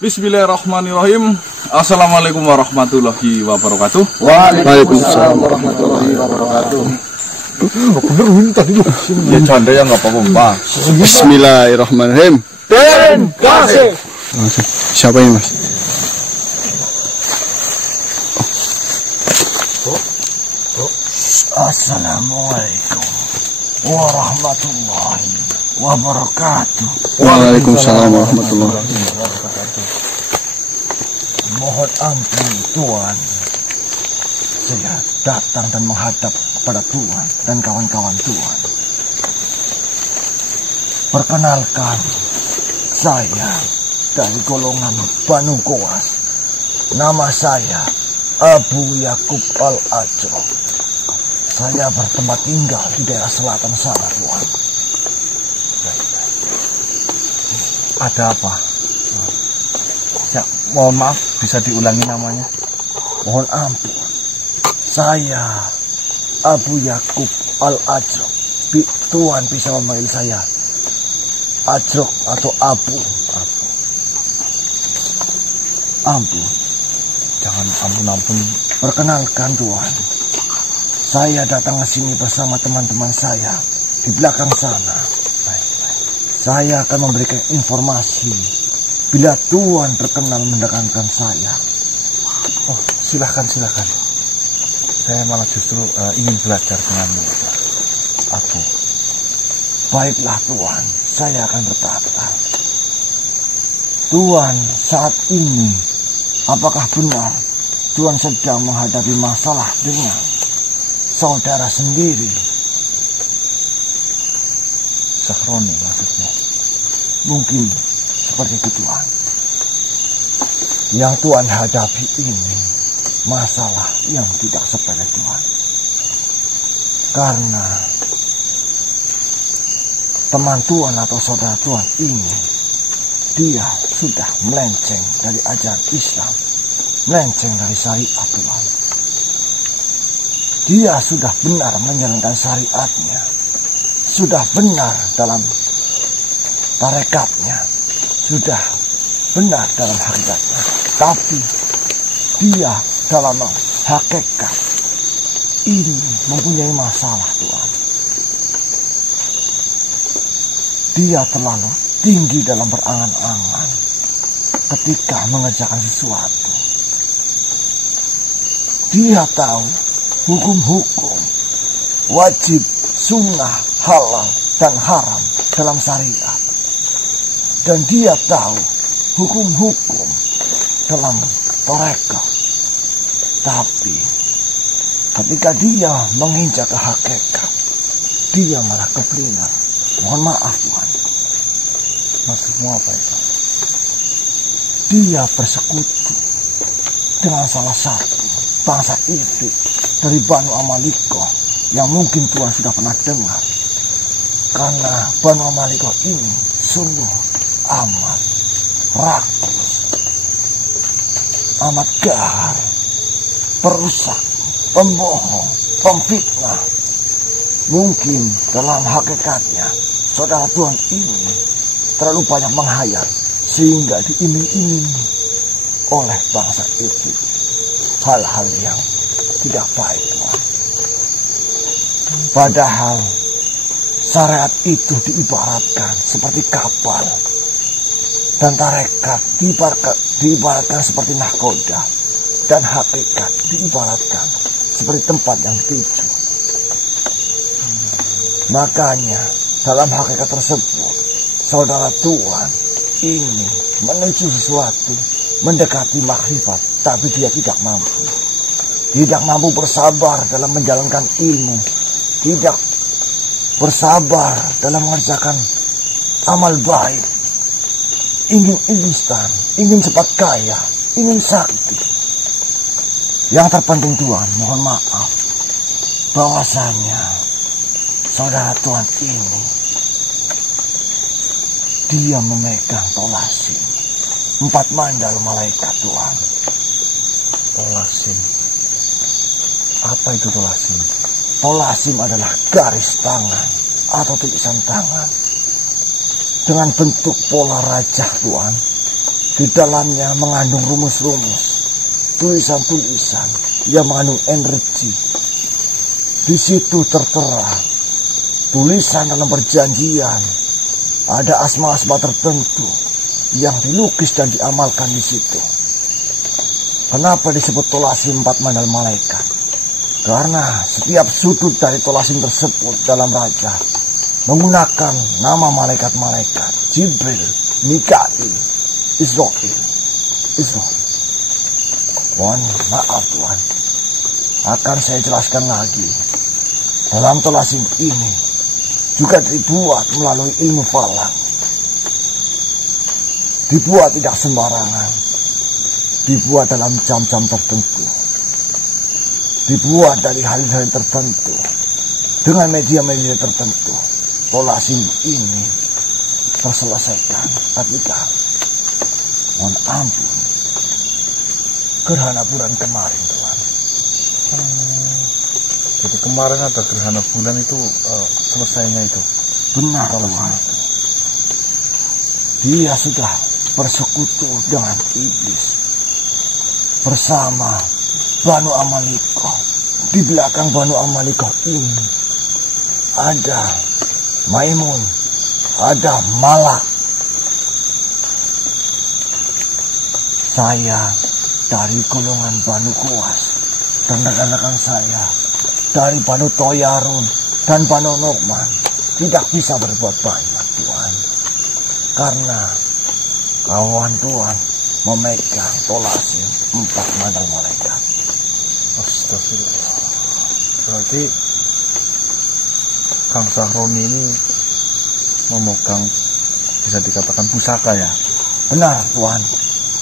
Bismillahirrahmanirrahim. Assalamualaikum warahmatullahi wabarakatuh. Waalaikumsalam warahmatullahi wabarakatuh. Bener ini tadi loh. Ya canda ya nggak apa-apa. Bismillahirrahmanirrahim. Dan kasih. Siapa ini, Mas? Assalamualaikum warahmatullahi wabarakatuh. Waalaikumsalam warahmatullahi wabarakatuh. Mohon ampun Tuan, saya datang dan menghadap kepada Tuan dan kawan-kawan Tuan. Perkenalkan, saya dari golongan Banu Goas. Nama saya Abu Yakub Al-Ajro. Saya bertempat tinggal di daerah selatan sana, Tuan. Ada apa? Ya, mohon maaf, bisa diulangi namanya? Mohon ampun. Saya Abu Yakub Al-Ajro. Tuan bisa memanggil saya Ajro atau Abu. Ampun. Jangan ampun-ampun. Perkenalkan Tuan, saya datang ke sini bersama teman-teman saya di belakang sana. Saya akan memberikan informasi bila Tuan berkenan mendengarkan saya. Oh, silakan. Saya malah justru ingin belajar denganmu, Abu. Baiklah Tuan, saya akan berkata. Tuan, saat ini, apakah benar Tuan sedang menghadapi masalah dengan saudara sendiri? Sahroni maksudnya? Mungkin seperti itu Tuan. Yang Tuan hadapi ini masalah yang tidak sepele Tuan. Karena teman Tuan atau saudara Tuan ini, dia sudah melenceng dari ajaran Islam, melenceng dari syariat Tuan. Dia sudah benar menjalankan syariatnya, sudah benar dalam tarekatnya, sudah benar dalam hakikatnya. Tapi dia dalam hakikat ini mempunyai masalah Tuan. Dia terlalu tinggi dalam berangan-angan ketika mengerjakan sesuatu. Dia tahu hukum-hukum wajib, sunnah, halal, dan haram dalam syariat. Dan dia tahu hukum-hukum dalam tarekat. Tapi ketika dia menginjak ke hakikat, dia malah keblinger. Mohon maaf Tuhan. Maksudmu apa itu? Dia bersekutu dengan salah satu bangsa Ifrit dari Banu Amaliko yang mungkin Tuhan sudah pernah dengar. Karena Banu Amaliko ini sungguh amat rakus, amat gahar, perusak, pembohong, pemfitnah. Mungkin dalam hakikatnya saudara Tuhan ini terlalu banyak menghayal sehingga diiming-imingi oleh bangsa itu hal-hal yang tidak baik Tuhan. Padahal syariat itu diibaratkan seperti kapal dan tarekat diibaratkan seperti nahkoda dan hakikat diibaratkan seperti tempat yang dituju. Makanya dalam hakikat tersebut saudara Tuhan ini menuju sesuatu, mendekati makrifat, tapi dia tidak mampu. Tidak mampu bersabar dalam menjalankan ilmu, tidak bersabar dalam mengerjakan amal baik. Ingin instan, ingin cepat kaya, ingin sakti. Yang terpenting Tuhan, mohon maaf, bahwasanya saudara Tuhan ini dia memegang tolasim, 4 mandal malaikat Tuhan. Tolasim. Apa itu tolasim? Tolasim adalah garis tangan atau tulisan tangan dengan bentuk pola rajah Tuhan, Di dalamnya mengandung rumus-rumus, tulisan-tulisan yang mengandung energi. Di situ tertera tulisan dalam perjanjian, ada asma-asma tertentu yang dilukis dan diamalkan di situ. Kenapa disebut Tolasim 4 mandal malaikat? Karena setiap sudut dari Tolasim tersebut dalam raja menggunakan nama malaikat-malaikat Jibril, Mikail, Israel. Mohon maaf Tuhan, akan saya jelaskan lagi. Dalam Tolasim ini juga dibuat melalui ilmu falak. Dibuat tidak sembarangan. Dibuat dalam jam-jam tertentu. Dibuat dari hal-hal tertentu. Dengan media-media tertentu. Tolasim ini terselesaikan ketika mohon ampun gerhana bulan kemarin Tuhan. Jadi kemarin ada gerhana bulan itu selesainya itu. Benar Tuhan. Dia sudah bersekutu dengan iblis bersama Banu Amalikoh. Di belakang Banu Amalikoh ini ada Maimun, ada Malak. Saya dari golongan Banu Kuas dan rekan-rekan saya dari Banu Toyarun dan Banu Nu'man tidak bisa berbuat banyak Tuhan, karena kawan Tuhan memegang Tolasim 4 mandal malaikat. Astagfirullah. Berarti Kang Sahroni ini memegang, bisa dikatakan pusaka ya? Benar Tuhan.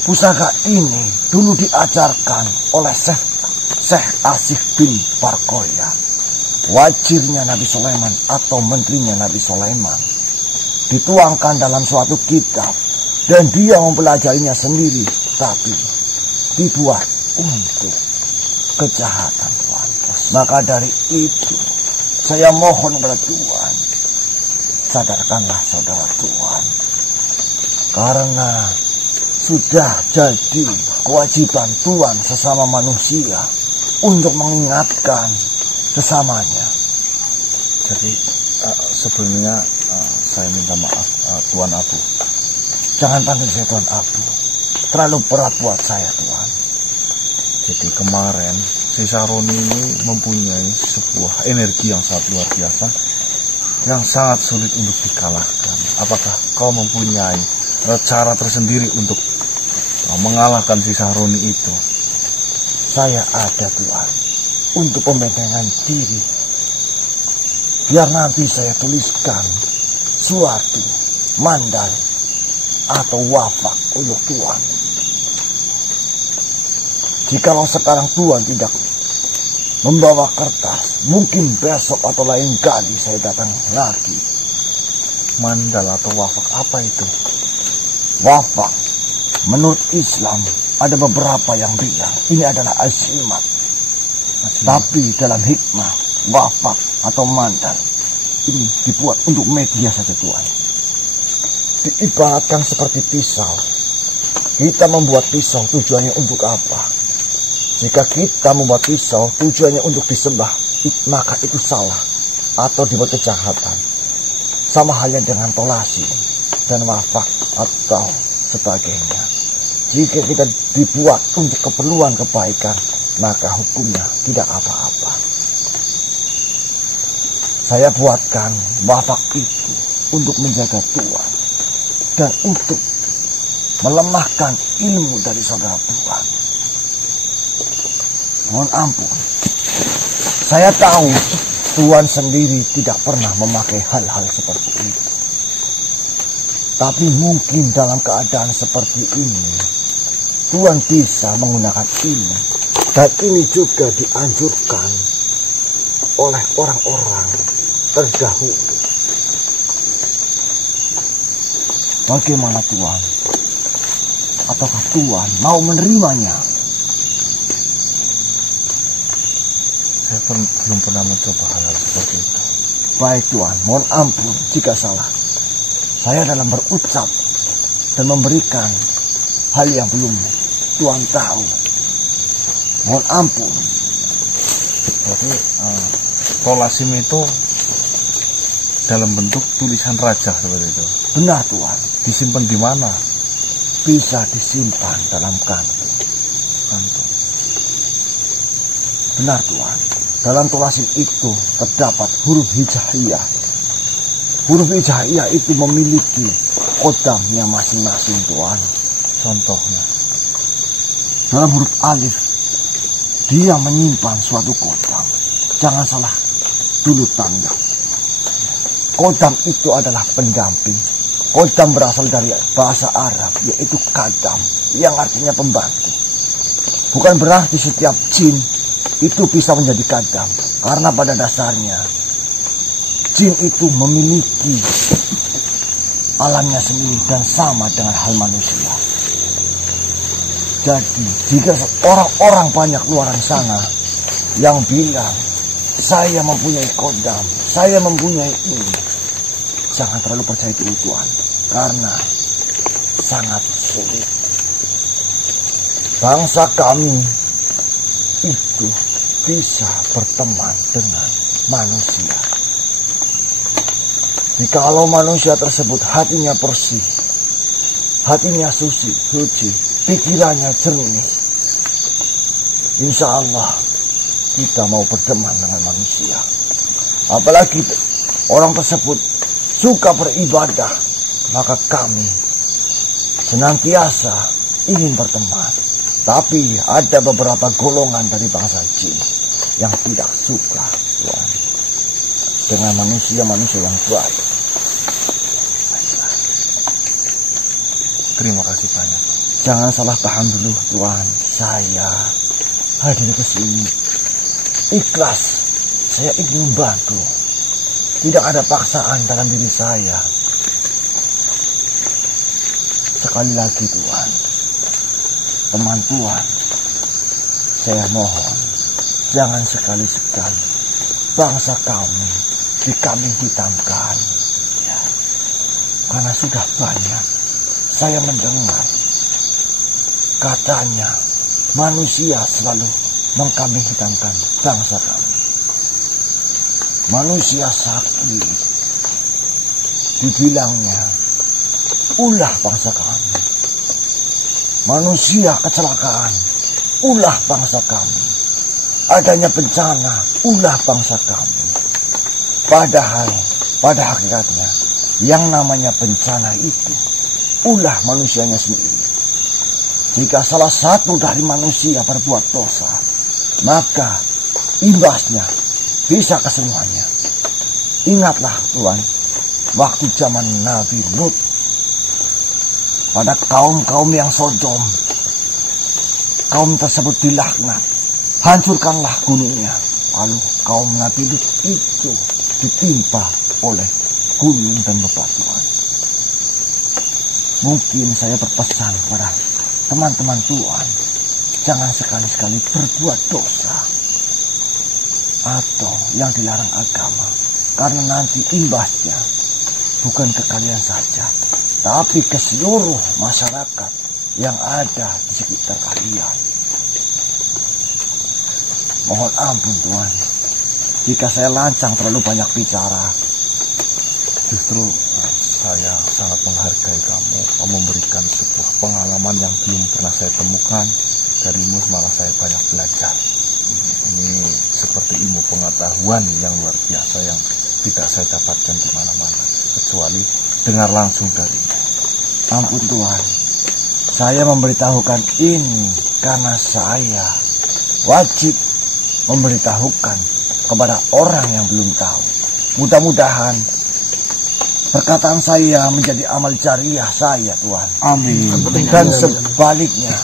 Pusaka ini dulu diajarkan oleh Syekh Asif bin Barkoya, wazirnya Nabi Sulaiman atau menterinya Nabi Sulaiman. Dituangkan dalam suatu kitab dan dia mempelajarinya sendiri, tapi dibuat untuk kejahatan Tuhan. Maka dari itu saya mohon kepada Tuhan, sadarkanlah saudara Tuhan, karena sudah jadi kewajiban Tuhan sesama manusia untuk mengingatkan sesamanya. Jadi sebelumnya saya minta maaf Tuan Abu. Jangan panggil saya Tuan Abu, terlalu berat buat saya Tuhan. Jadi kemarin si Sahroni ini mempunyai sebuah energi yang sangat luar biasa, yang sangat sulit untuk dikalahkan. Apakah kau mempunyai cara tersendiri untuk mengalahkan si Sahroni itu? Saya ada Tuhan untuk pembentengan diri. Biar nanti saya tuliskan suatu mandal atau wafak untuk Tuhan. Jikalau sekarang Tuhan tidak membawa kertas, mungkin besok atau lain kali saya datang lagi. Mandal atau wafak apa itu? Wafak menurut Islam ada beberapa yang bilang ini adalah azimat. Tapi dalam hikmah, wafak atau mandal ini dibuat untuk media saja Tuhan. Diibaratkan seperti pisau. Kita membuat pisau tujuannya untuk apa? Jika kita membuat pisau tujuannya untuk disembah, maka itu salah atau dibuat kejahatan. Sama halnya dengan Tolasim dan wafak atau sebagainya. Jika kita dibuat untuk keperluan kebaikan, maka hukumnya tidak apa-apa. Saya buatkan wafak itu untuk menjaga Tuhan dan untuk melemahkan ilmu dari saudara Tuhan. Mohon ampun, saya tahu Tuhan sendiri tidak pernah memakai hal-hal seperti itu. Tapi mungkin dalam keadaan seperti ini, Tuhan bisa menggunakan ini. Dan ini juga dianjurkan oleh orang-orang terdahulu. Bagaimana Tuhan? Ataukah Tuhan mau menerimanya? Saya belum pernah mencoba hal-hal seperti itu. Baik Tuhan, mohon ampun jika salah. Saya dalam berucap dan memberikan hal yang belum Tuhan tahu. Mohon ampun. Jadi Tolasim itu dalam bentuk tulisan raja seperti itu. Benar Tuhan. Disimpan di mana? Bisa disimpan dalam kantung. Benar Tuhan. Dalam Tolasim itu terdapat huruf hijaiyah. Huruf hijaiyah itu memiliki kodamnya masing-masing Tuhan. Contohnya, dalam huruf alif, dia menyimpan suatu kodam. Jangan salah dulu tanda. Kodam itu adalah pendamping. Kodam berasal dari bahasa Arab, yaitu kadam, yang artinya pembantu. Bukan berarti setiap jin itu bisa menjadi kadam, karena pada dasarnya jin itu memiliki alamnya sendiri dan sama dengan hal manusia. Jadi jika orang-orang banyak luaran sana yang bilang saya mempunyai kodam, saya mempunyai ini, jangan terlalu percaya dulu Tuhan, karena sangat sulit. Bangsa kami itu bisa berteman dengan manusia. Jikalau manusia tersebut hatinya bersih, hatinya suci, pikirannya jernih, insya Allah kita mau berteman dengan manusia. Apalagi orang tersebut suka beribadah, maka kami senantiasa ingin berteman. Tapi ada beberapa golongan dari bangsa jin yang tidak suka Tuhan, dengan manusia-manusia yang baik. Terima kasih banyak. Jangan salah paham dulu Tuhan. Saya hadir ke sini ikhlas. Saya ingin membantu. Tidak ada paksaan dalam diri saya. Sekali lagi Tuhan, teman Tuhan, saya mohon jangan sekali-sekali bangsa kami dikambing hitamkan. Ya. Karena sudah banyak saya mendengar katanya manusia selalu mengkambing hitamkan bangsa kami. Manusia sakit, dibilangnya ulah bangsa kami. Manusia kecelakaan, ulah bangsa kami. Adanya bencana, ulah bangsa kami. Padahal pada hakikatnya yang namanya bencana itu ulah manusianya sendiri. Jika salah satu dari manusia berbuat dosa, maka imbasnya bisa ke semuanya. Ingatlah Tuhan, waktu zaman Nabi Lut, pada kaum-kaum yang Sodom, kaum tersebut dilaknat, hancurkanlah gunungnya. Lalu kaum Nabi Lut itu ditimpa oleh gunung dan bebatuan. Mungkin saya berpesan kepada teman-teman Tuhan, jangan sekali-sekali berbuat dosa atau yang dilarang agama, karena nanti imbasnya bukan ke kalian saja, tapi ke seluruh masyarakat yang ada di sekitar kalian. Mohon ampun Tuhan, jika saya lancang terlalu banyak bicara. Justru saya sangat menghargai kamu. Kamu memberikan sebuah pengalaman yang belum pernah saya temukan. Darimu malah saya banyak belajar. Ini seperti ilmu pengetahuan yang luar biasa yang tidak saya dapatkan di mana-mana, kecuali dengar langsung darimu. Ampun Tuhan, saya memberitahukan ini karena saya wajib memberitahukan kepada orang yang belum tahu. Mudah-mudahan perkataan saya menjadi amal jariah saya Tuhan. Amin. Dan sebaliknya,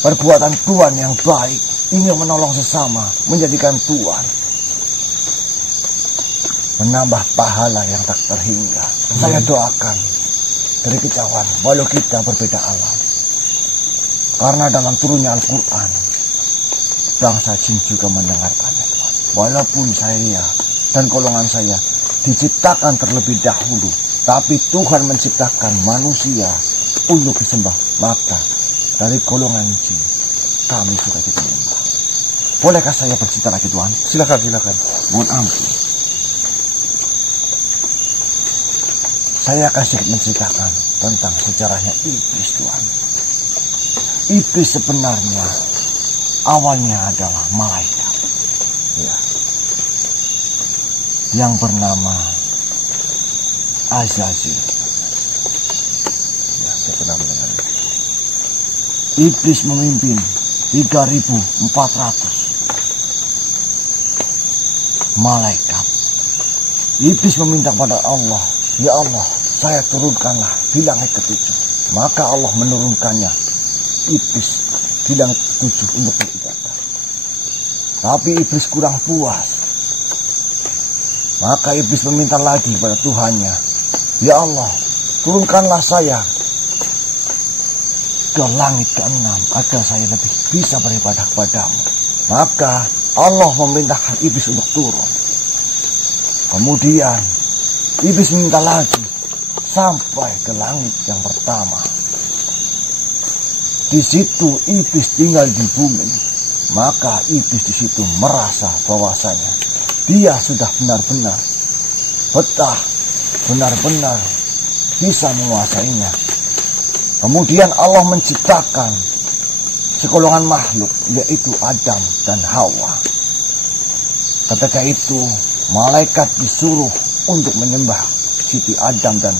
perbuatan Tuhan yang baik ingin menolong sesama, menjadikan Tuhan menambah pahala yang tak terhingga. Saya doakan dari kejauhan, walau kita berbeda alam. Karena dalam turunnya Al-Quran, bangsa jin juga mendengarkannya Tuhan. Walaupun saya dan golongan saya diciptakan terlebih dahulu, tapi Tuhan menciptakan manusia untuk disembah, maka dari golongan jin. Kami sudah diterima. Bolehkah saya bercerita lagi, Tuhan? Silakan, silakan. Mohon ampun. Saya akan sedikit menceritakan tentang sejarahnya iblis, Tuhan. Iblis sebenarnya awalnya adalah malaikat. Ya. Yang bernama Azazil. Ya, saya pernah mendengar. Iblis memimpin 3.400 malaikat. Iblis meminta kepada Allah, ya Allah, saya turunkanlah di langit ke-7. Maka Allah menurunkannya iblis di langit ke-7 untuk beribadah. Tapi iblis kurang puas. Maka iblis meminta lagi kepada Tuhannya, ya Allah, turunkanlah saya ke langit ke-6 agar saya lebih bisa beribadah kepadamu. Maka Allah memerintahkan iblis untuk turun. Kemudian iblis minta lagi sampai ke langit yang pertama. Di situ iblis tinggal di bumi. Maka iblis di situ merasa bahwasanya dia sudah benar-benar betah, benar-benar bisa menguasainya. Kemudian Allah menciptakan segolongan makhluk, yaitu Adam dan Hawa. Ketika itu malaikat disuruh untuk menyembah Siti Adam dan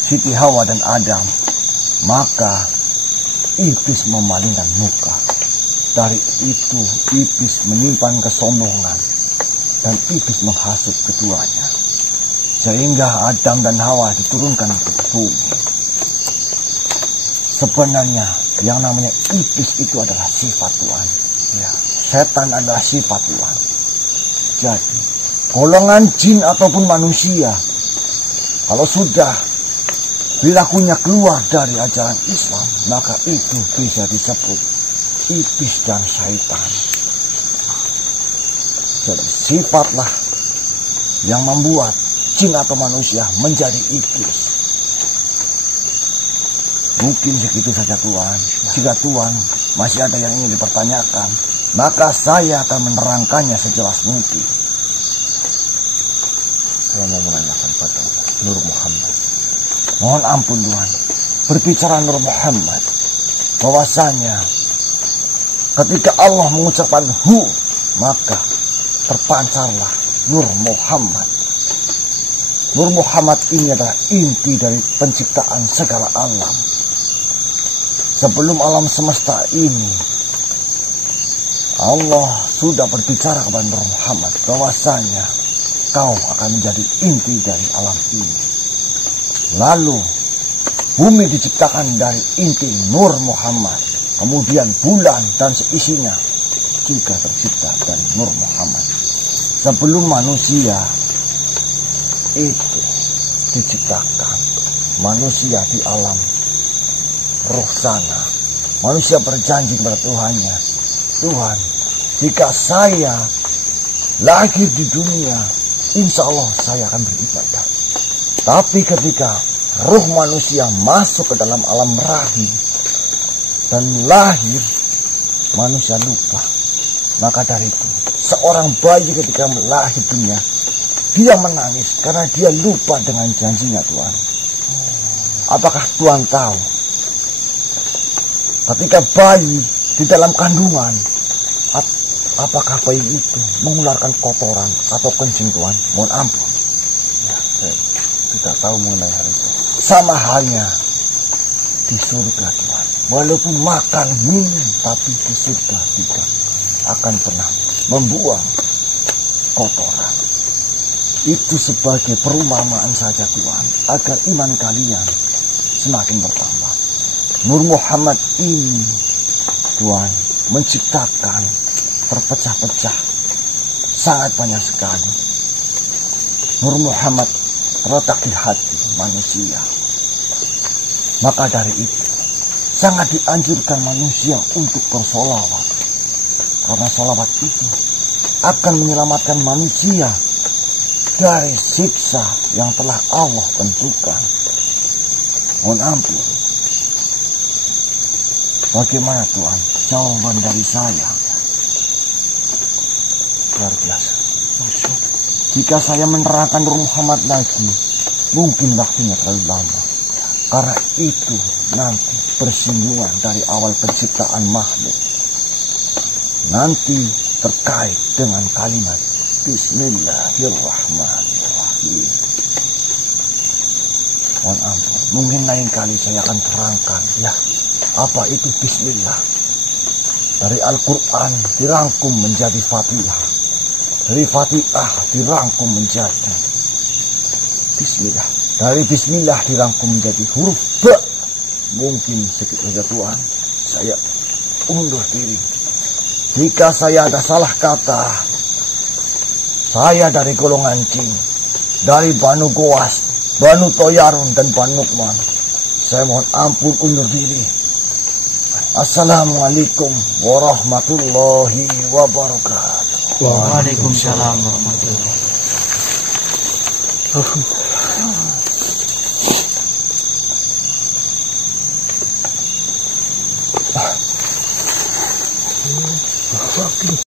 Siti Hawa dan Adam. Maka iblis memalingkan muka. Dari itu iblis menyimpan kesombongan dan iblis menghasut keduanya, sehingga Adam dan Hawa diturunkan ke bumi. Sebenarnya yang namanya iblis itu adalah sifat Tuhan. Ya, setan adalah sifat Tuhan. Jadi golongan jin ataupun manusia, kalau sudah perilakunya keluar dari ajaran Islam, maka itu bisa disebut iblis dan syaitan. Jadi sifatlah yang membuat jin atau manusia menjadi iblis. Mungkin segitu saja, Tuhan. Jika Tuhan masih ada yang ingin dipertanyakan, maka saya akan menerangkannya sejelas mungkin. Saya mau menanyakan pada Nur Muhammad. Mohon ampun, Tuhan. Berbicara Nur Muhammad, bahwasanya ketika Allah mengucapkan hu, maka terpancarlah Nur Muhammad. Nur Muhammad ini adalah inti dari penciptaan segala alam. Sebelum alam semesta ini, Allah sudah berbicara kepada Nur Muhammad bahwasanya kau akan menjadi inti dari alam ini. Lalu bumi diciptakan dari inti Nur Muhammad. Kemudian bulan dan seisinya juga tercipta dari Nur Muhammad. Sebelum manusia itu diciptakan, manusia di alam roh sana, manusia berjanji kepada Tuhannya, Tuhan, jika saya lahir di dunia, insya Allah saya akan beribadah. Tapi ketika roh manusia masuk ke dalam alam rahim dan lahir, manusia lupa. Maka dari itu, seorang bayi ketika melahir dunia, dia menangis karena dia lupa dengan janjinya Tuhan. Apakah Tuhan tahu? Ketika bayi di dalam kandungan, apakah bayi itu mengeluarkan kotoran atau kencing, Tuhan? Mohon ampun. Ya, saya tidak tahu mengenai hal itu. Sama halnya di surga, Tuhan. Walaupun makan minum, tapi di surga tidak akan pernah membuang kotoran. Itu sebagai perumpamaan saja, Tuhan, agar iman kalian semakin bertambah. Nur Muhammad ini, Tuhan, menciptakan terpecah-pecah sangat banyak sekali. Nur Muhammad terletak di hati manusia. Maka dari itu sangat dianjurkan manusia untuk bersolawat, karena solawat itu akan menyelamatkan manusia dari siksa yang telah Allah tentukan. Mohon ampun, Bagaimana Tuan jawaban dari saya? Luar biasa. Jika saya menerangkan Nur Muhammad lagi, mungkin waktunya terlalu lama. Karena itu nanti bersinggungan dari awal penciptaan makhluk. Nanti terkait dengan kalimat Bismillahirrahmanirrahim. Mohon ampun, mungkin lain kali saya akan terangkan ya apa itu Bismillah. Dari Al-Quran dirangkum menjadi Fatihah. Dari Fatihah dirangkum menjadi Bismillah. Dari Bismillah dirangkum menjadi huruf B. Mungkin segitu saja Tuhan. Saya undur diri. Jika saya ada salah kata, saya dari golongan jin, dari Banu Goas, Banu Toyarun dan Banu Nukman. Saya mohon ampun undur diri. Assalamualaikum warahmatullahi wabarakatuh. Waalaikumsalam warahmatullahi wabarakatuh.